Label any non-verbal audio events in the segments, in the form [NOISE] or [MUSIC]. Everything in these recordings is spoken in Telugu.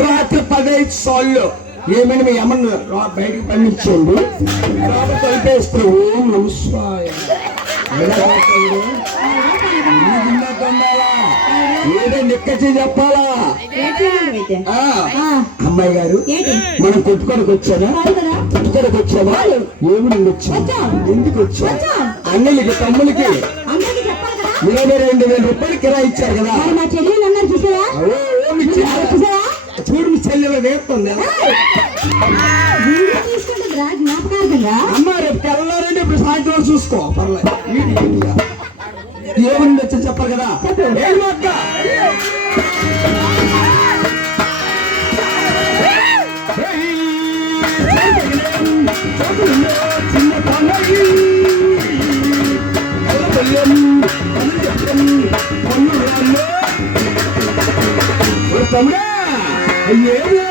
రాత్రి పదహైదు సార్లు ఏమైనా మీ అమ్మను బయటికి కలిపేస్తే ఓం నమస్కాయ ఏదో నిక్కచ్చి చెప్పాలా అమ్మాయి గారు మనం కొట్టుకోడానికి వచ్చానా కొట్టుకోడానికి వచ్చావా? ఏమి వచ్చా ఎందుకు వచ్చా అన్నయ్యకి తమ్ములకి ఇరవై రెండు వేల రూపాయలు కిరాయి ఇచ్చారు కదా. మా చెల్లెలు అన్నారు చూసారా ఓ, ఓ, మీ చెల్లెలు. చూసారా చూడు మీ చెల్లెలు వేస్తుంది? అమ్మ రేపు తెల్లారంటే ఇప్పుడు సాయంత్రం చూసుకో. పర్లేదు. ఏముంది వచ్చి చెప్పరు కదా? తమ్ముడా ఏమో ఇక్కడ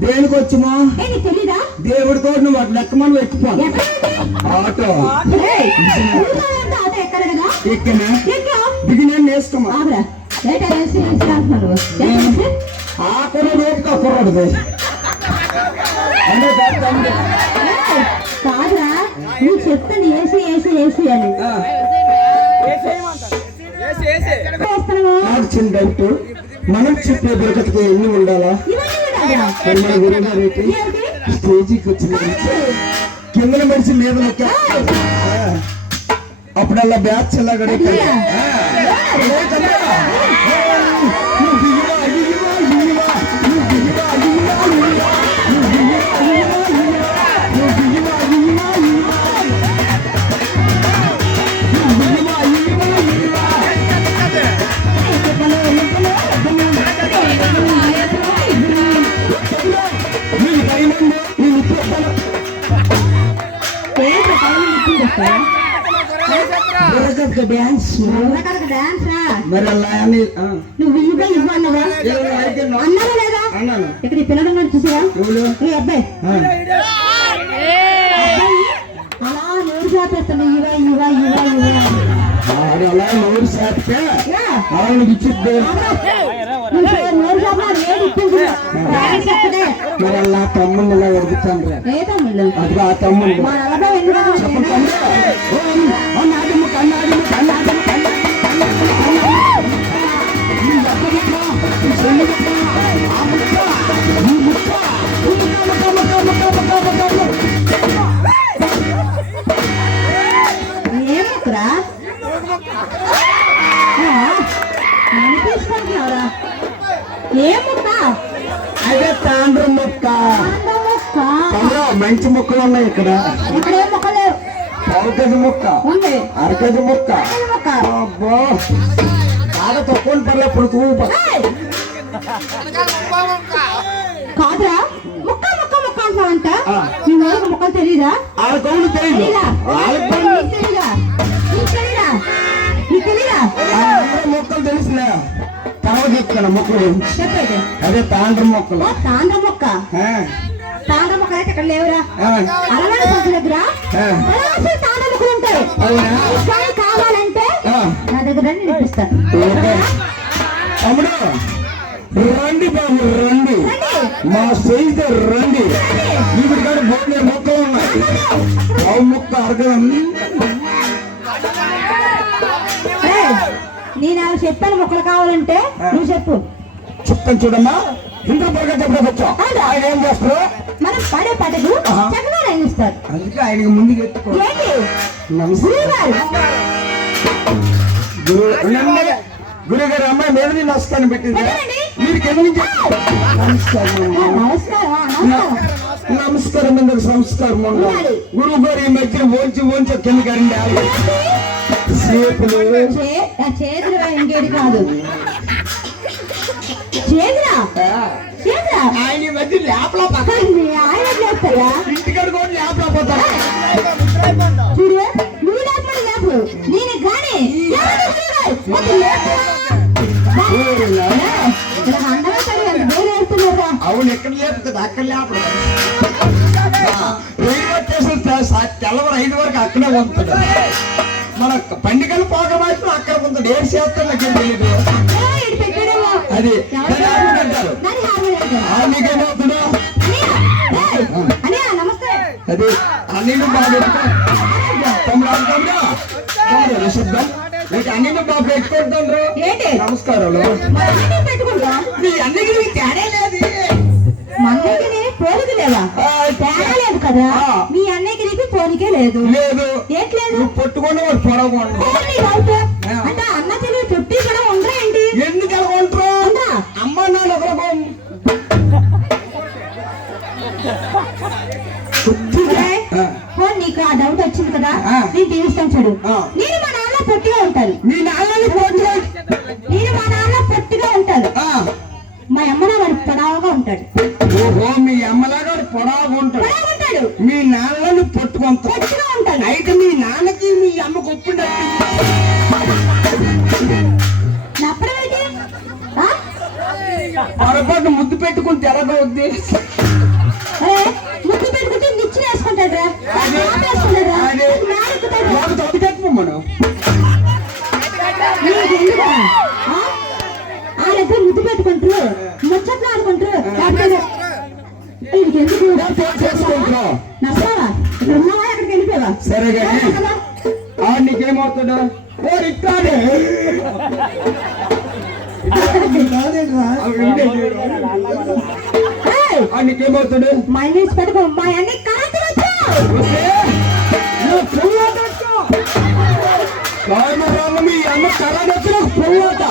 దేనికి వచ్చామా? తెలీదా? దేవుడితో నువ్వు అటు లెక్కమని ఎక్కిపో ఎక్కడ ఉంది? ఆటో ఎక్కనే? ఎక్కా దిగిన వేసుకోమా వేసి అంటున్నారు ఏంటి? కాదురా నువ్వు చెప్తాను ఏసీ ఏసీ ఏసీ అని వేస్తున్నావు మనం చెప్పే బురకతికి ఎన్ని ఉండాలా మన స్టేజీకి వచ్చిన కింద మనిషి మీద నొక్కా. అప్పుడల్లా బ్యాచ్ ఎలా గడిపి డ్యాన్స్ డాన్స్ రా. మరి అలా అని. నువ్వు ఇవ్వ ఇవ్వ అన్నవా? అన్నావా లేదా? అన్నాను. ఇక్కడ ఈ ఉన్నారు చూసారా? ఎవరు? ఏ అబ్బాయి. అలా నోరు చాపేస్తాను ఇవా ఇవా ఇవా ఇవా ఆడు అలా నోరు సాపితే అవును ఇచ్చిద్దే. నోరు చాపా నేను ఇప్పించు రాగి చెప్పదే మరి అలా తమ్ముళ్ళు ఇలా ఎడుగుతాను రా. ఏ తమ్ముళ్ళు? అది ఆ తమ్ముళ్ళు. మా నలభై ఎందుకు మంచి ముక్కలు ఉన్నాయి ఇక్కడ. ఇక్కడ ఏ ముక్క. లేవు పావుగజ ముక్క. ఆడ తక్కువ పర్లే ఇప్పుడు తూప ఏయ్! కాదురా. ముక్క ముక్క ముక్క అంటావంట. నీ నోరుకు ముక్కలు తెలీదా? ఆడ కౌలు తెలియదు మొక్కలు తెలిసిన తర్వాత చెప్తాను మొక్కలు. అదే తాండ్ర మొక్కలు. తాండ్ర మొక్క. ఆ, మొక్క ఇక్కడ లేవురా ఆ, అలవాటు దగ్గర ఆ. ఉంటాయి? కానీ కావాలంటే ఆ. నా దగ్గర రండి రండి బాబు రండి. మా స్నేహితుడు రండి. ఇప్పుడు కాదు బోర్డు మొక్కలు ఉన్నాయి. ఆవు మొక్క అరగడం ఏయ్, నేను అలా చెప్పాను మొక్కలు కావాలంటే నువ్వు చెప్పు. చుక్కని చూడమ్మా. ఇంద్ర బాగా చెప్పడం ఆయన ఏం చేస్తారు? మనం పాడే పాటకు. చక్కగా అందుకే ఆయనకి ముందు ఎత్తుకో ఏంటి? నమస్తే గురుగారు. అమ్మాయి మీద నీ నమస్కారం పెట్టింది. మీరు నమస్కారం. నమస్కారం ఎందుకు? సంస్కారం ఉండాలి. గురువు గారు ఈ మధ్య ఓంచి ఓంచి కింద గారండి సేపులు. చే- ఆ చేతులు ఇంకేది కాదు. చేతులా చేతులా ఆయన ఈ మధ్య లేపలా ఆయన చేస్తారా ఇంటికాడ కూడా పోతారు చూడు నువ్వు నేను కానీ అవును ఎక్కడ లేపుతుంది అక్కడ లేపడు రైల్వే స్టేషన్ తెల్లవారు ఐదు వరకు అక్కడే ఉంటుంది మన పండుగలు పోక మాత్రం అక్కడ ఉంటుంది ఏడు చేస్తాం నాకేం తెలియదు. అది అంటారు. అది అన్నింటి బాగా నిశ్శబ్దం నీకు అన్నింటి బాగా పెట్టుకుంటారు ఏంటి నమస్కారాలు మీ అన్నికి నీకు తేడా లేదు. మన్నకి నేను పోలిక తేడా లేదు కదా. మీ అన్నయ్యకి నీకు పోలికే లేదు. లేదు. ఏంట్లేదు నువ్వు పట్టుకొని వాడు పొడవకుండా నేను తీరుస్తాను చూడు. ఆ. నేను మా నాన్న పొట్టిగా ఉంటాను. మీ నాన్నని పోటీ నేను మా నాన్న పొట్టిగా ఉంటాను. ఆ. మా అమ్మన వాడు పొడవుగా ఉంటాడు. ఓహో మీ అమ్మలాగా పొడవుగా ఉంటాడు. మీ నాన్నని పట్టుకుంటాడు. సరే కానీ కదా? ఆ నీకేమవుతాడు ఓ ఇట్లానే ఏయ్, ఆ నీకేమవుతాడు మైనస్ పెట్టుకో మా అన్ని కాదు వస్తే మీ అన్న కరాడొచ్చి నచ్చిన పువ్వుతా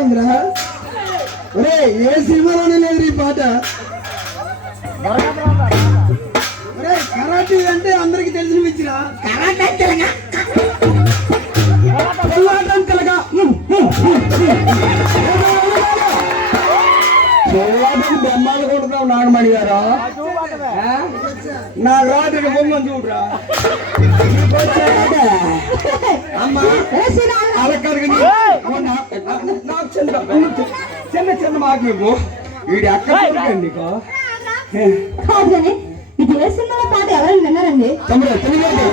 ఉందిరా ఒరే ఏ సినిమాలోనే లేదు ఈ పాట? ఒరే కరాటీ అంటే అందరికి తెలిసిన పిచ్చిరా కరాటే తెలగా తెలగా బొమ్మలు కొడతావు నాగమణి గారు? నా రాత్రి బొమ్మను చూడరా? [LAUGHS] అమ్మా అలక్కడికి చిన్న చిన్న మాట నువ్వు వీడి అక్కడ నీకు కాదు కానీ ఇది ఏ. సినిమాలో పాట ఎవరైనా విన్నారండి? తమ్ముడు తెలియదు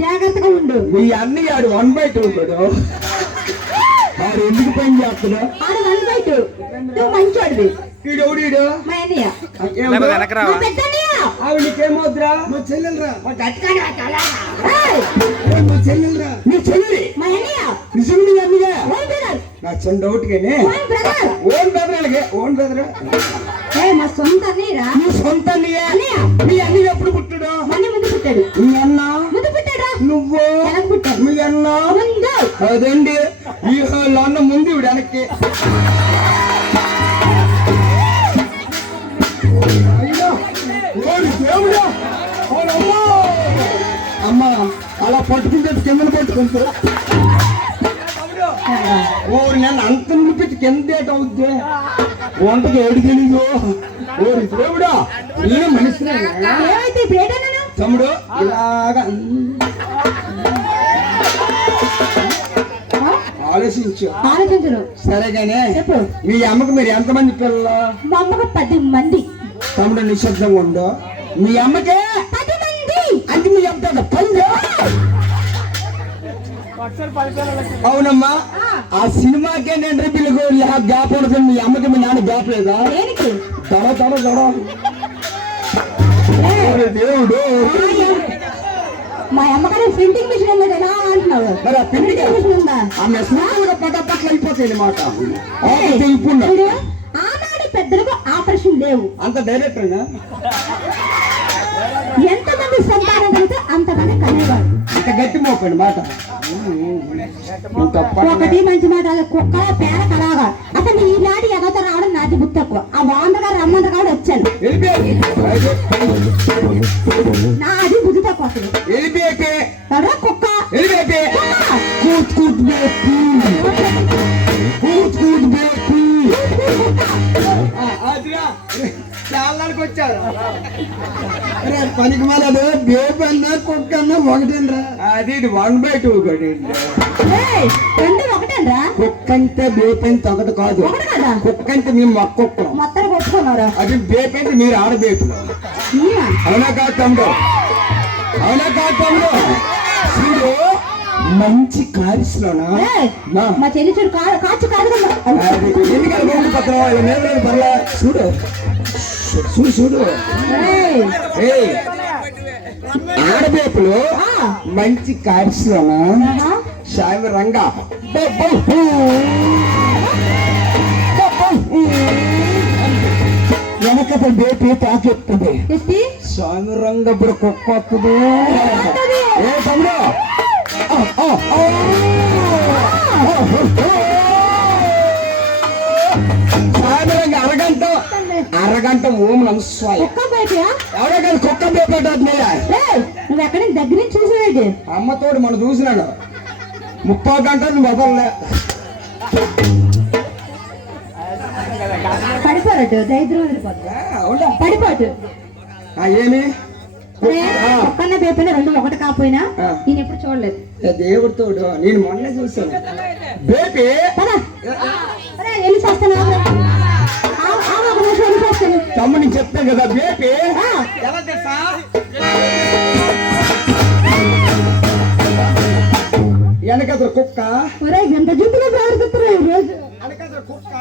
జాగ్రత్తగా ఉండు. మీ అన్ని ఆడు వన్ బై టూ వాడు ఎందుకు పని చేస్తాడు ఆడ వన్ బై టూ నువ్వు మంచోడివి. వీడు ఎవడు మా అన్నయ్య. మా పెద్దన్నయ్య. ఆవిడ నీకేమవుతురా మా చెల్లెలరా ఏయ్, మా చెల్లెలరా. నీ చెల్లి మా అన్నయ్య. నిజం నీ బ్రదర్. చిన్న డౌట్ గానే ఓన్ బ్రదర్. ఓన్ బెదర్ అలాగే? ఓన్ బెదర్ ఏ మా సొంత అన్నయ్యరా? నీ సొంత అన్నయ్య? అన్నయ్య. మీ అన్ని ఎప్పుడు పుట్టాడు? మళ్ళీ ముందు పుట్టాడు. మీ అన్న? ముందు పుట్టాడా? నువ్వు? ఎలా పుట్టాడు. మీ అన్న? ముందు. అదండి ఈ హాల్లో అన్న ముందు ఇవిడ వెనక్కి. పట్టుకుంటే కింద పట్టుకుంటూ. ఓరి నన్ను అంత నిలిపెట్టి కింద ఏట అవుద్ది. వంటకి ఏడు తెలీదు ఓరి దేవుడా నేను ఏంటన్నాను తమ్ముడు ఇలాగా? ఆలోచించు. సరేగానే చెప్పు. మీ అమ్మకు మీరు ఎంతమంది పిల్లలు? మా అమ్మకు పది మంది. తమ్ముడు నిశ్శబ్దంగా ఉండో. మీ అమ్మకే పది మంది. అంటే మీ అమ్మ పల్లె అవునమ్మా. ఆ సినిమాకే నేను రిపిల్కు గ్యాప్ ఉండదు మీ అమ్మకి మీ నాన్న గ్యాప్ లేదా? తడ తడ తడ. దేవుడు. మా అమ్మగారి ప్రింటింగ్ మిషన్ ఉంది ఎలా అంటున్నావు మరి ఆ ప్రింటింగ్ మిషన్ ఉందా? ఆమె స్నానంగా పటాపట్లు అయిపోతాయి అన్నమాట. ఆపరేషన్ ఇప్పుడు ఆనాడు పెద్దలకు ఆపరేషన్ లేవు. అంత డైరెక్టర్గా ఎంతమంది సంతానం కలిగితే అంతమంది కనేవాడు అంత గట్టి మోపండి మాట. ఒకటి మంచి మాట అది కుక్కల పేర కలాగా అసలు ఈనాటి ఎగత రావడం నాటి బుద్ధి తక్కువ. ఆ బాంధ గారు రమ్మంత గారు వచ్చాను నాది వచ్చారు పనికి మాలదు బేబు అన్నా కుక్క అన్నా ఒకటేనరా అది వన్ బై టూ ఒకటి ఏయ్, రెండు ఒకటేనరా కుక్క అంటే ఒకటి కాదు. ఒకటి కదా? కుక్క అంటే మేము మొక్క కుక్కం. మొత్తం కొట్టుకున్నారా? అది బేపంటే మీరు ఆడబేపులు అవునా కాదు తమ్ముడు? అవునా కాదు తమ్ముడు? చూడు మంచి కారిస్లోనా? ఏయ్, మా చెల్లి చూడు కాచు కాదు చూడు. చూడు. చూడు మంచి కారిస్లోనా ఆహా. సామి రంగా. వెనకట బేపి తాకెత్తుంది స్వామి రంగప్పుడు కుక్క వస్తుంది. వస్తది. ఏ తమ్ముడు? అరగంట ఓం నమస్వాయ కుక్క బయటయా ఎవరో కానీ కుక్క ఏయ్, నువ్వు ఎక్కడి నుంచి దగ్గర నుంచి చూసేది అమ్మతోడు మనం చూసినాడు ముప్పై పడిపోరట్టు దరిద్రం వదిలిపోతుంది అవునా? పడిపోటు ఆ, ఏమి. ఒక్కన్న బేపైన రెండు ఒకటి కాకపోయినా ఆ. నేను ఎప్పుడు చూడలేదు. ఏ దేవుడితోడు నేను మొన్న చూసాను బేపీ పదా. వెళ్ళి చేస్తాను తమ్ముడిని చెప్తాను కదా బేపీ? ఎలా తెలుసా? వెనకదు కుక్క. ఎంత జుట్టుగా ప్రవర్తిస్తున్నారు ఈ రోజు? వెనకదు కుక్క.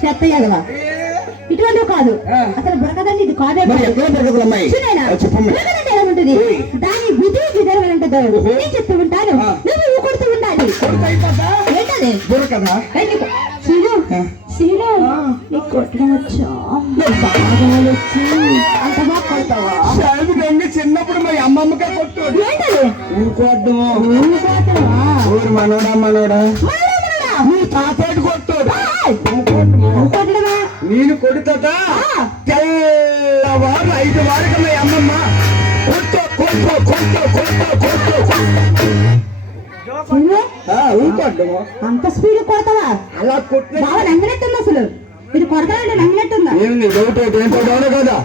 చెత్త ఎదవా? ఇటువంటివి కాదు. అసలు బుడకదండి ఇది కాదే ఉంటుంది. దాని విధి విధానం ఓహో. నేను చెప్తూ ఉంటాను. నువ్వు ఉండాలి. ఏంటది? దొరకదా? నీకు అంత బాగా కొడతావా చిన్నప్పుడు మరి అమ్మమ్మకే ఏంటది? ఊరు మనోడా మనోడా. నీ తాతేడు. నువ్వు కొట్టడమా? నేను కొడుతుంట ఆ. తెల్లవారు ఐదు వారికి మీ అమ్మమ్మ. కొట్టు కొట్టు కొట్టు కొట్టు కొట్టు శీను ఊరుకోడ్డము అంత స్పీడ్ కొడతావా? అలా కొట్టిన బాగా నంగినట్టుంది అసలు? ఇది కొడతానంటే నంగినట్టుందా? ఏమి డౌట్ కదా.